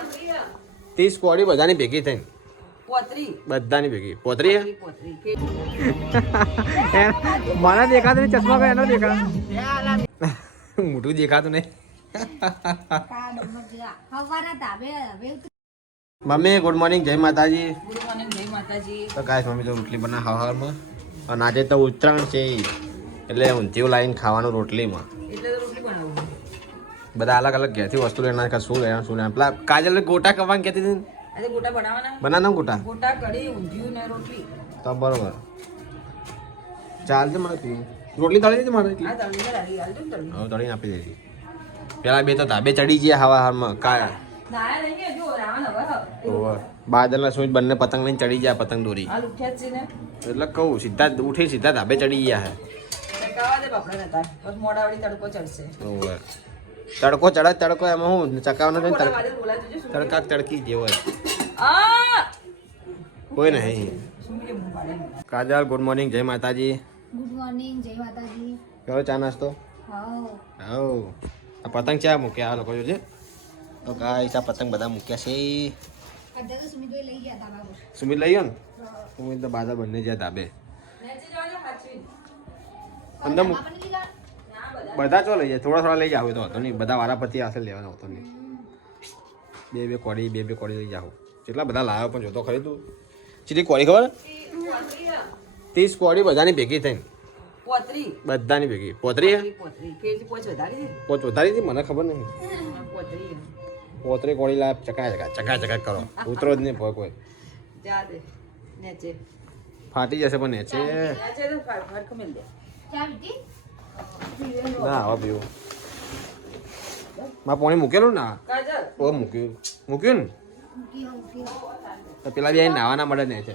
30 કોડી બધાની ભેગી થઈને બધાની ભેગી પોતરી મને દેખાતું નહીં ચશ્મા કઈ એનો દેખાતું મોટું દેખાતું નહીં મમ્મી ગુડ મોર્નિંગ જય માતાજી. તો ગાઈસ મમ્મી તો રોટલી બના હવારમાં અને આજે તો ઉત્તરાયણ છે એટલે ઊંધિયું લાવીને ખાવાનું રોટલીમાં બધા અલગ અલગ ઘેરથી વસ્તુ લેના શું લેના શું લેના પેલા કાજલ ગોટા કવાનું કહેતી હતી આજે ગોટા બનાવવાના બનાવના ગોટા કઢી ઊંધિયું ને રોટલી તો બરોબર ચાલશે મને પીવું રોટલી તળી દીધી મારે આ તળીને આપી દીધી પેલા બે તો ધાબે ચડી ગયા હવા હારમાં કાયા નાયા નહીં કે જો રાવણ હવે બાદલના સૂંચ બંને પતંગ લઈને ચડી ગયા પતંગ દોરી હાલ ઉઠ્યા જ છે ને એટલે કહું સીધા ઉઠી સીધા ધાબે ચડી ગયા હે ચકાવા દે બાપડા નતા બસ મોડાવાળી તડકો ચડશે તડકો ચડે તડકો એમાં હું ચકાવવાનો છે તડકા તડકી જેવો કોઈ નહીં. કાજલ ગુડ મોર્નિંગ જય માતાજી. ગુડ મોર્નિંગ જય માતાજી. કરો ચા નાસ્તો? હાઉ આ પતંગ ચા મૂક્યા આ લોકો જોજે. તો ગાઈસ આ પતંગ બધા મૂક્યા છે. અડધા તો સુમિતભાઈ લઈ ગયા ધાબા પર. સુમિત લઈ ગયો ને સુમિત તો બાદા બંને જ્યાં ધાબે અંદર બધા ચો લઈ જાય થોડા થોડા લઈ જાવ તો હતો નહીં બધા વારા પરથી આશે લેવાનો હતો નહીં બે કોડી બે કોડી લઈ જાવ કેટલા બધા લાવ્યો પણ જોતો ખરી તું સીધી કોડી ખબર 30 કોડી બધાની ભેગી થઈને બધાની ભેગી પોતરી પોચ વધારી હતી મને ખબર નહીં પોતરી કોડી લાવ ચકા કરો ઉતરો જ નહીં કોઈ ફાટી જશે પણ નેચે ના હવે પીવું માં પાણી મૂકેલું ને ઓ મૂક્યું ને તો પેલા બે નાવા મળે ને છે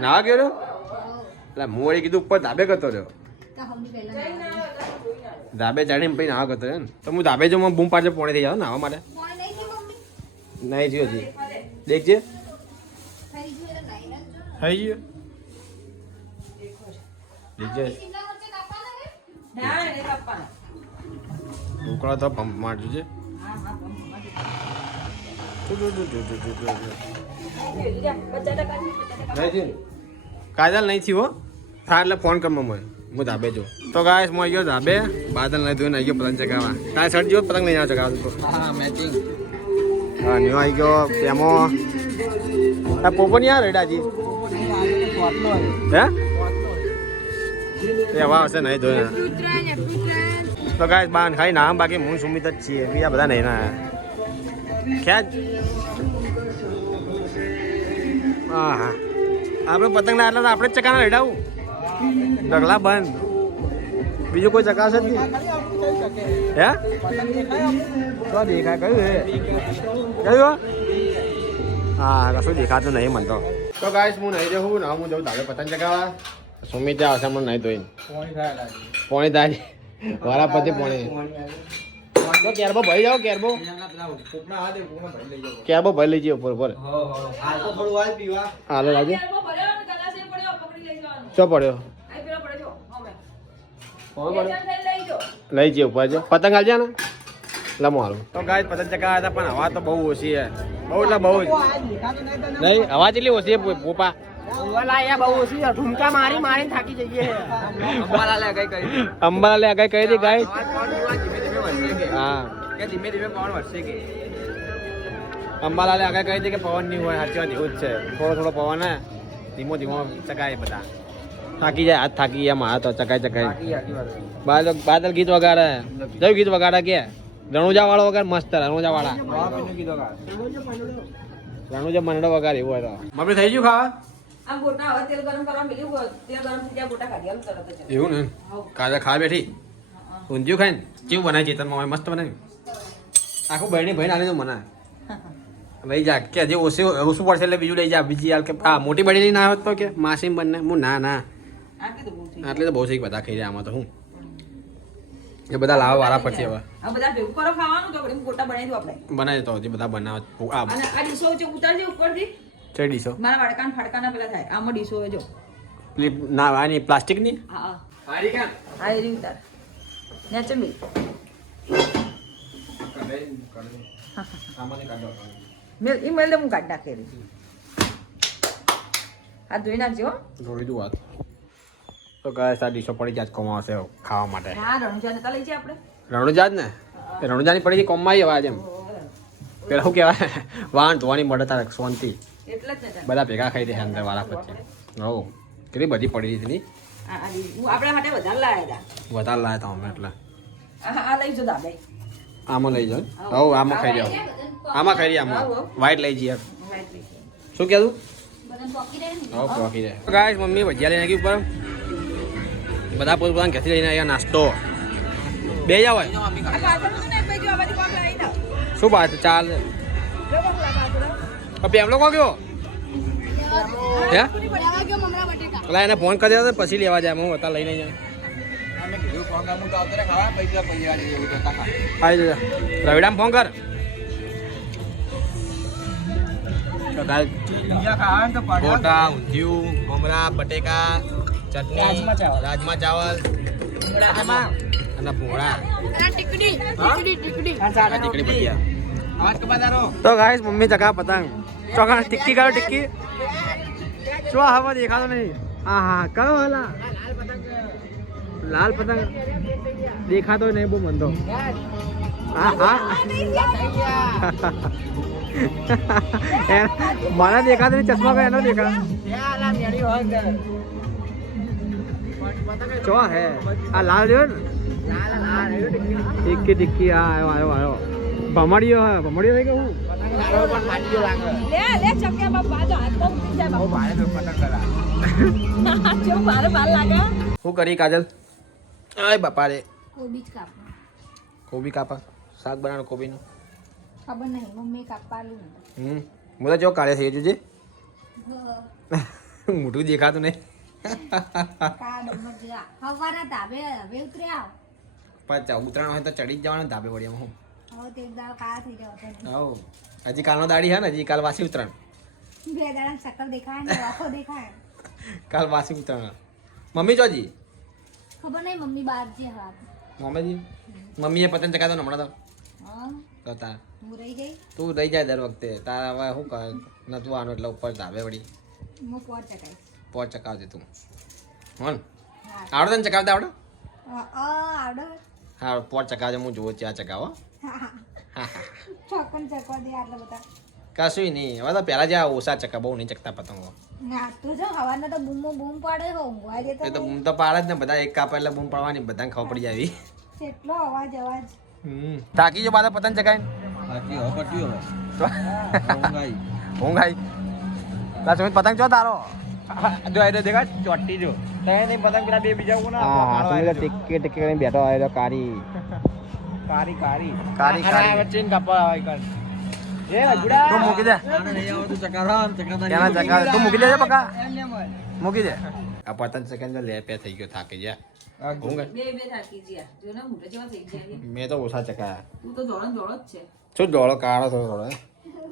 નાવા ગયો એટલે હું વળી કીધું ઉપર ધાબે કરતો રહ્યો ધાબે ચડીને પછી નાવા કરતો રહ્યો ને તો હું ધાબે જો બૂમ પાછળ પોણે થઈ જાવ નાવા માટે નહીં જીઓ જી દેખજે થઈ ગયો દેખજે ઢોકળા તો પંપ મારજો છે કાજલ નહીં થયો હા એટલે ફોન કર મને હું ધાબે જો તો ગાઈસ હું ગયો ધાબે બાદલ નહીં ધોઈને આવી ગયો પતંગ ચગાવવા તારે શર્ટ જો પતંગ નહીં આવે ચગાવવા હા મેચિંગ હા ન્યુ આવી ગયો તેમો આ પોપો નહીં આવે રેડાજી હે એ હવા હશે નહીં ધોઈને તો ગાઈસ બાન ખાઈ ના બાકી હું સુમિત જ છીએ બીજા બધા નહીં ના ખ્યાલ હા હા આપણે પતંગ ના એટલે આપણે જ ચકાના રેડાવું ઢગલા બંધ બીજું કોઈ ચકાશે જ નહીં હે તો દેખાય કયું હે કયું હા કશું દેખાતું નહીં મને તો ગાઈસ હું નહીં જવું ને હું જઉં તારે પતંગ ચગાવવા સુમિત આવશે મને નહીં ધોઈને પોણી થાય વારા પછી પોણી કેરબો ભાઈ જાઓ કેરબો ભાઈ લઈ જાઓ ઉપર હાલો લાગે ચો પડ્યો લઈ જઈએ ઉપર જો પતંગ હાલ ને લમો હાલું તો ગાય પતંગ ચગાવ્યા હતા પણ હવા તો બહુ ઓછી છે બહુ એટલે બહુ નહીં હવા કેટલી ઓછી છે પોપા અંબાલાલે આગાઈ કહી દી ગાય હા અંબાલાલે આગાઈ કહી દી કે પવન નહીં હોય સાચી વાત એવું જ છે થોડો પવન હે ધીમો ચકાય બધા થાકી જાય હાથ થાકી ગયા મારા તો ચકાય બાદલ ગીત વગાડે કયું ગીત વગાડે કે રણુજા વાળો વગાડ મસ્ત રણુજા વાળા રણુજા મંડળો વગાડ એવું હોય તો મમ્મી થઈ ગયું ખાવા એવું ને કાજા ખા બેઠી ઊંધિયું ખાઈને કેવું બનાવી ચેતનમાં મસ્ત બનાવ્યું આખું બહેણી ભાઈ આને તો મનાય લઈ જા કે જે ઓછું પડશે એટલે બીજું લઈ જા બીજી હાલ કે હા મોટી બડી લઈને આવ્યો તો કે માસી બંને હું ના આટલે તો બહુ શીખ બધા ખાઈ રહ્યા આમાં તો હું એ બધા લાવવા વાળા પછી હવે બનાવી તો હજી બધા બનાવે છે ડીશો મારા વાડકાન ફાડકાના પેલા થાય આમાં ડીશો હોય જો ના આની પ્લાસ્ટિકની હા હારી ઉતાર નેચર મિલ આમાં કાઢો મેલ ઈ મેલ હું કાઢ નાખે રે આ ધોઈ નાખજો હો. જોઈ દઉં વાત તો ગાઈસ આ ડીશો પડી જાય કોમાશે ખાવા માટે હા રણુજાને તા લઈ જાય આપણે રણુજા જ ને એ રણુજાની પડી કોમમાં આવી અવાજ એમ પેલા શું કહેવાય વાહન ધોવાની મળે તારે શાંતિ એટલે જ ને બધા ભેગા ખાઈ દે અંદર વાળા પછી હો કેટલી બધી પડી હતી આપણે હાટે વધારે લાયા વધારે લાયા તા અમે એટલે હતા આ લઈ જો દાદા આમાં લઈ જાઓ હવ આમાં ખાઈ જાઓ આમાં ખાઈ રહ્યા આમાં વ્હાઈટ લઈ જઈએ શું કહેતું બધાને પોકી રહે ને હવ પોકી દે ગાઈસ મમ્મી ભજીયા લઈને આવી ઉપર બધા પોતાના ઘેરથી લઈને આવ્યા નાસ્તો બે જાવ હોય શું વાત ચાલ પેમલો કો ગયો હે લેવા ગયો મમરા બટેકા પેલા એને ફોન કરી દેતો પછી લેવા જાય હું હતા લઈને જાય આવી જજો રવિડામ ફોન કર ગોટા ઊંધિયું મમરા બટેકા ચટણી રાજમા ચાવલ અને ભોળા તો ગાઈસ મમ્મી ચકા પતંગ ચોકણ ટિક્કી કરો ટિક્કી જો હવા દેખાતો નહીં હા હા કયો હલા લાલ પતંગ દેખાતો નહીં બહુ મંદો હા હા મને દેખાતો નહીં ચશ્મા કયો એનો દેખા ચો હે આ લાલ રહ્યો ને ટિક્કી ટિક્કી હા આવ્યો આવ્યો આવ્યો ભમડિયો હે ભમડિયો થઈ ગયો લે લે ચક્યા બાપા જો હાથ પગ ઉતરી જાય બાપા જો મારે બાર લાગે શું કરી કાજલ આય બાપા રે કોબી જ કાપો કોબી કાપા શાક બનાવવાનું કોબીનું ખબર નહીં મમ્મી કાપવાનું હું તો જો કાળે થઈ જજે મોટું દેખાતું નહીં હવાના ધાબે હવે ઉતર્યા પણ ઉતરાણ હોય તો ચડી જ જવાનું ધાબે વળીમાં હું હવે તે એક દાળ કાળા થઈ જાવ હવ હજી કાલનો દાડી હે ને હજી કાલ વાસી ઉતરાણ બે દાડા શક્કર દેખાય ને આંખો દેખાય કાલ વાસી ઉતરાણ મમ્મી જોજી ખબર નહીં મમ્મી બહાર છે હા મમ્મીજી મમ્મીએ પતંગ ચગાતો ને હમણાં હા તો તાર હું રહી ગઈ તું રહી જાય દર વખતે તારા હવે શું કર નતું આનું એટલે ઉપર ધાબે વળી હું પોર ચકાઈશ પોર ચકાવજે તું હોન હા આવડે તને ચકાવતા આવડે આવડે હા પોર ચકાવજે હું જોઉં ત્યાં ચકાવો ચોકન ચકવા દે આટલા બધા કશું નહીં હવે તો પહેલાં જ્યાં ઓછા ચકા બહુ નહીં ચકતા પતંગો ના તો જો હવાના તો બૂમ પાડે હો ઊંઘવા જતો એ તો બૂમ તો પાડે જ ને બધા એક કાપે એટલે બૂમ પાડવાની બધાને ખબર પડી જાય કેટલો અવાજ થાકી જો પાછા પતંગ ચકાઈને ઊંઘ આવી તાર સુમિત પતંગ ચો તારો જો આ દેખા ચોટી જો નહીં પતંગ પેલા બે બીજા કોના હા સુમિત ટિક્કી ટિક્કી કરીને બેઠો આવ્યો તો કારી કારી કારી કારી કારી વચ્ચે કાપા આવે કર એ રગડા તું મૂકી દે નહીં આવતું ચકારા કેના ચકા તું મૂકી દેજે બકા મૂકી દે આ પતંગ સેકન્ડ લે પે થઈ ગયો થાકી જા ઊંઘ બે બે થાકી ગયા જો ને મોઢે જેવા થઈ ગયા મેં તો ઓછા ચકાયા તું તો જોડો જોડો જ છે શું ડોળો કાળો થોડો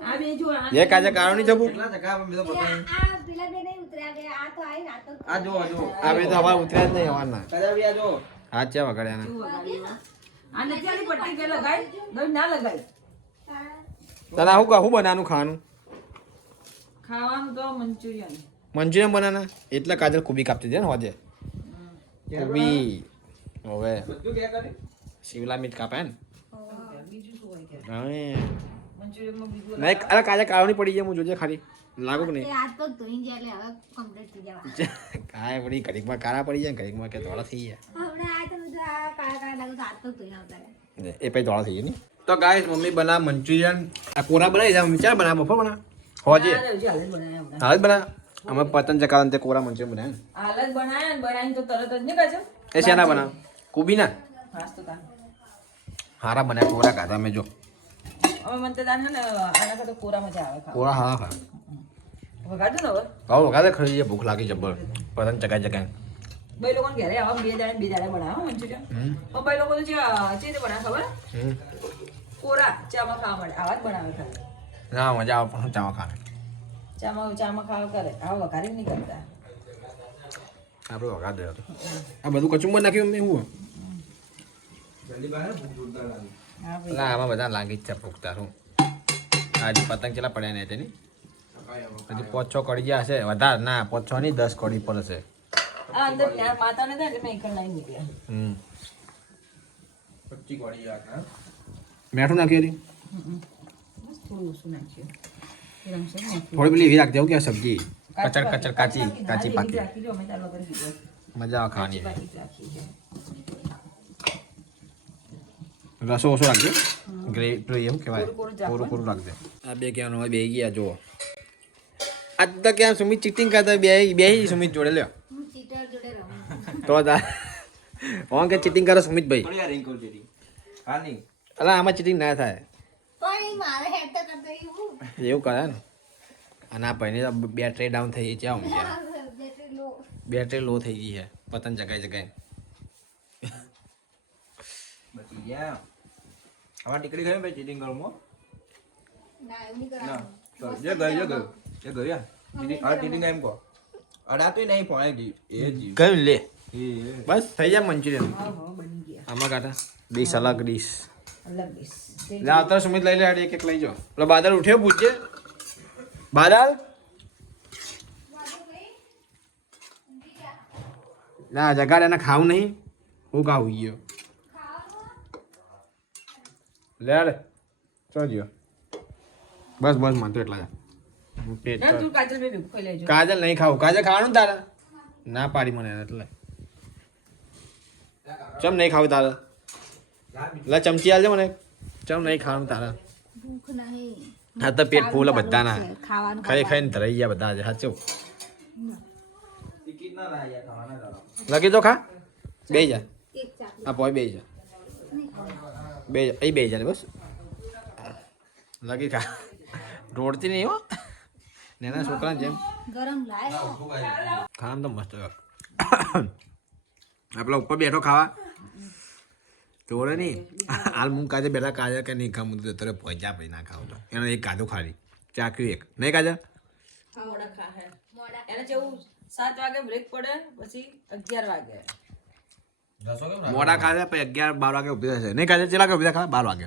આ બે જો આ એ કાજે કાળો નહીં જબુ કેટલા ચકા મેં તો પતંગ પેલા બે નહીં ઉતર્યા ગયા આ તો આઈ આ તો આ જો આ બે તો અમારે ઉતર્યા જ નહીં હવારના કદા બી આ જો હા છે વગાડ્યા ને આ નથી આલી પટ્ટી કે લગાઈ દઈ ના લગાઈ તને શું કહું બનાવવાનું ખાવાનું ખાવાનું તો મંચુરિયન મંચુરિયન બનાના એટલે કાજલ કુબી કાપતી છે ને હોજે કુબી હવે બધું કે કરે શિવલા મીઠ કાપે ને બીજું શું હોય કે હવે મંચુરિયનમાં બીજું નહીં અરે કાજે કાળો નહીં પડી જાય હું જોજે ખાલી લાગુ કે એ નહીં હાથ પગ ધોઈ જાય એટલે હવે કમ્પ્લીટ થઈ જવા કાંઈ પડી ઘડીકમાં કાળા પડી જાય ઘડીકમાં કે ધોળા થઈ જાય હમણાં આ તો બધું આ કાળા કાળા લાગે તો હાથ પગ ધોઈને આવતા રહે એ પછી ધોળા થઈ જાય ને તો ગાઈસ મમ્મી બના મંચુરિયન આ કોરા બનાવી જાય મમ્મી ચાલ બના બફોર બના હોજે હાલ જ બનાયા હમણાં હાલ બના અમે પતંગ ચકાવન તે કોરા મંચુરિયન બનાવ્યા ને હાલ જ બનાયા ને બનાવીને તો તરત જ નીકળે છે એ શેના બનાવ કુબીના હાસ તો તાન હારા બનાવ્યા કોરા ખાધા મેં જો હવે મને તો તાન હે ને આના કરતા કોરા મજા આવે ખાવા કોરા હા હા વગાડું ને હવે ભાવ વગાડે ખરી જાય ભૂખ લાગી જબર પતંગ ચકાઈ ચકાઈ બે લોકોને ઘરે આવા બે દાડે બનાવો મંચુરિયન પણ બે લોકો તો જે રીતે બનાવે ખબર કોરા ચામાં ખાવા મળે આવા જ બનાવે ખાલી ના મજા આવે પણ ચાવા ખાને ચામાં ખાવા કરે આવા વઘારી નહીં કરતા આપણે વગાડ દે આ બધું કચુંબર નાખ્યું મેં હું જલ્દી બહાર ભૂખ જોરદાર લાગે હા ભાઈ એટલે આમાં બધા લાગી જ છે ભૂખ તારું આજે પતંગ કેટલા પડ્યા ને તેની હજી 5-6 કડી ગયા હશે વધારે ના 5-6 નહીં 10 કડી પર હશે આ અંદર ત્યાં માતાને થાય એટલે મેં એકલ લાવી નીકળ્યા હમ 25 વાળી યાર હા મેઠું નાખ્યું હતી બસ થોડું ઓછું નાખ્યું એ રમશે ને થોડી પેલી એવી રાખજે કે સબ્જી કચર કચર કાચી કાચી પાકી રાખી દો અમે તાર વગર કીધું મજા આવે ખાવાની પાકી રાખી છે રસો ઓછો રાખજો ગ્રેવી એમ કહેવાય કોરું કોરું કોરું રાખજે આ બે કહેવાનું હોય બે ગયા જુઓ આજ તો ક્યાં સુમિત ચીટિંગ કરતા બે સુમિત જોડે લ્યો હું ચીટર જોડે રમું તો તા ઓન કે ચીટિંગ કરો સુમિતભાઈ થોડી યાર રિંગ કરી દીધી હા નહીં અલા આમાં ચીટિંગ ના થાય પણ એ મારે હેડ તો કરતો એવું એવું કરે ને અને આ ભાઈની તો બેટરી ડાઉન થઈ ગઈ છે આમ જેટલી લો બેટરી લો થઈ ગઈ છે પતંગ જગાઈ જગાઈ બચી ગયા આમાં ટીકડી ખાઈ ભાઈ ચીટિંગ કરું મો ના એવું નહીં ના કરવાનું જે ગયો યાર ચીટિંગ આ ચીટિંગ એમ કો અડાતું નહીં પણ એ જી કયું લે એ બસ થઈ જાય મંચુરિયન હા હા બની ગયા આમાં કાઢા ડીશ અલગ ડીશ અલગ ડીશ લે આવતા સુમિત લઈ લે એક એક લઈ જાઓ પેલો બાદલ ઉઠ્યો પૂછજે બાદલ ના જગાડ એને ખાવું નહીં હું ખાવું ગયો લે ચો ગયો બસ બસ માં તો એટલા જ પેટ ના તું કાજલ બે ભેગું ખાઈ લેજો કાજલ નહીં ખાવું કાજલ ખાવાનું ને તારે ના પાડી મને એટલે ચમ નહીં ખાવું તારે લે ચમચી આલજે મને ચમ નહીં ખાવાનું તારે ભૂખ નહીં હા તો પેટ ફૂલ બધાના ખાવાનું ખાઈ ખાઈને ધરાઈ ગયા બધા આજે સાચું ટિકિટ ના રહે યાર ખાવાના ચાલો લગી તો ખા બે જા એક ચાકુ આ પોય બે જા બે અહીં બે જા બસ લગી ખા રોડતી નહીં હો નેના છોકરાને જેમ ગરમ લાય ખાવાનું તો મસ્ત આપણા ઉપર બેઠો ખાવા જોડે નહીં હાલ હું કાજે બેઠા કાજે કે નહીં ખાવું તો તારે પૈસા પછી ના ખાવ તો એને એક કાધું ખાલી ચાખ્યું એક નહીં કાજા મોડા ખા હે એને જેવું 7 વાગે બ્રેક પડે પછી 11 વાગે મોડા ખાશે પછી 11-12 વાગે ઉભી થશે નહીં કાજે ચેલા કે ઉભી થા 12 વાગે